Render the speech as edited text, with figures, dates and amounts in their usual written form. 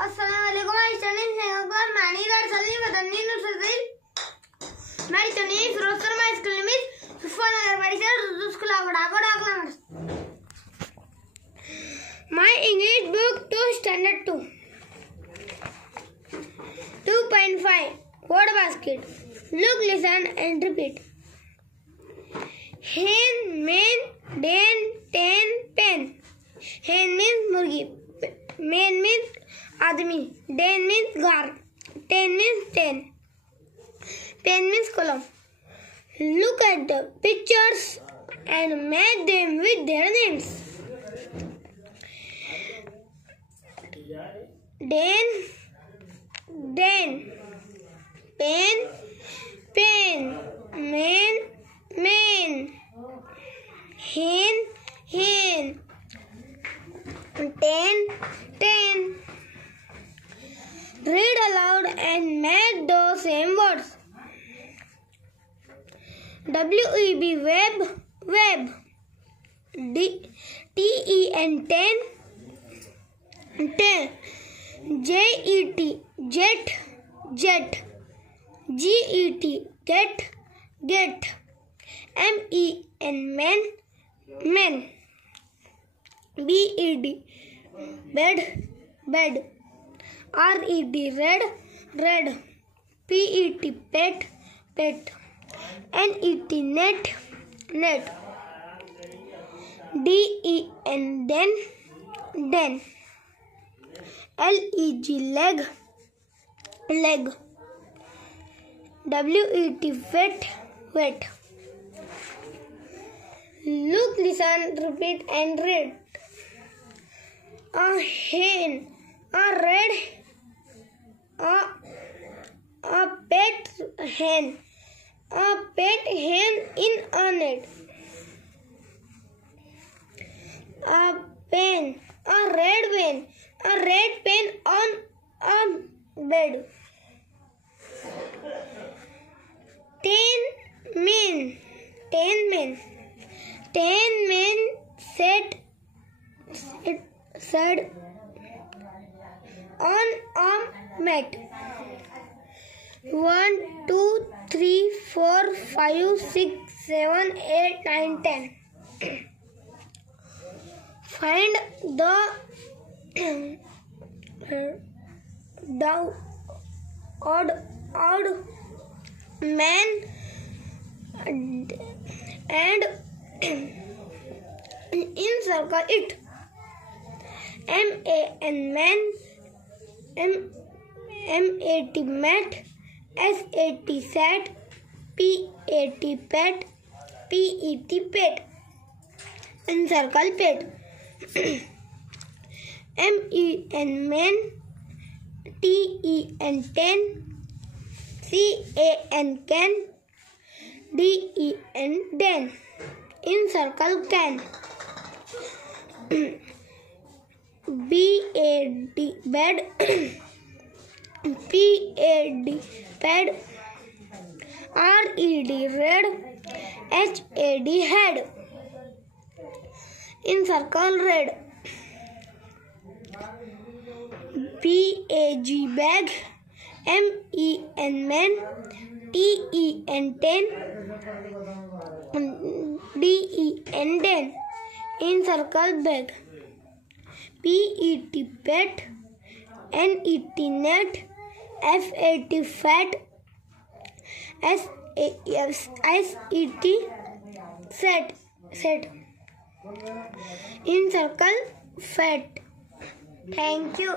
Assalamualaikum. I study in Nagar, Nagar, Salim, Madani, Nusradil. My name is firoz. My school name is Nagar, parishad, urdu school, akot. My English book 2 standard 2. 2.5 word basket. Look, listen and repeat. Hen, men, den, ten, pen. Hen means murgi. Men means admi. Den means gar. Ten means ten. Pen means column. Look at the pictures and match them with their names. Den, den. Pen, pen. Men, men. Hen, hen. Ten, ten. Read aloud and match those same words. WEB, web, web. TEN, ten, ten. JET, jet, jet. GET, get, get. MEN, men, men. BED, bed, bed. RED, red, red. PET, pet, pet. NET, net, net. DEN, den, den. LEG, leg, leg. WET, wet, wet. Look, listen, repeat and read. A hen, a red, a pet hen, a pet hen in a net. A pen, a red pen, a red pen on a bed. 10 men, 10 men. 10 men sat on a mat. 1, 2, 3, 4, 5, 6, 7, 8, 9, 10. Find the odd man and encircle it. MAN, man. MAT, mat. SAT, sat. PAT, pet. PET, pet. Encircle, pet. MEN, men. TEN, ten. CAN, can. DEN, den. Encircle, can. BAD, bed. PAD, pad. RED, red. HAD, head. Encircle, red. BAG, bag. MEN, man. TEN, ten. DEN, den. Encircle, bag. PET, pet. NET, net. FAT, fat. SET, set, set. Encircle, fat. Thank you.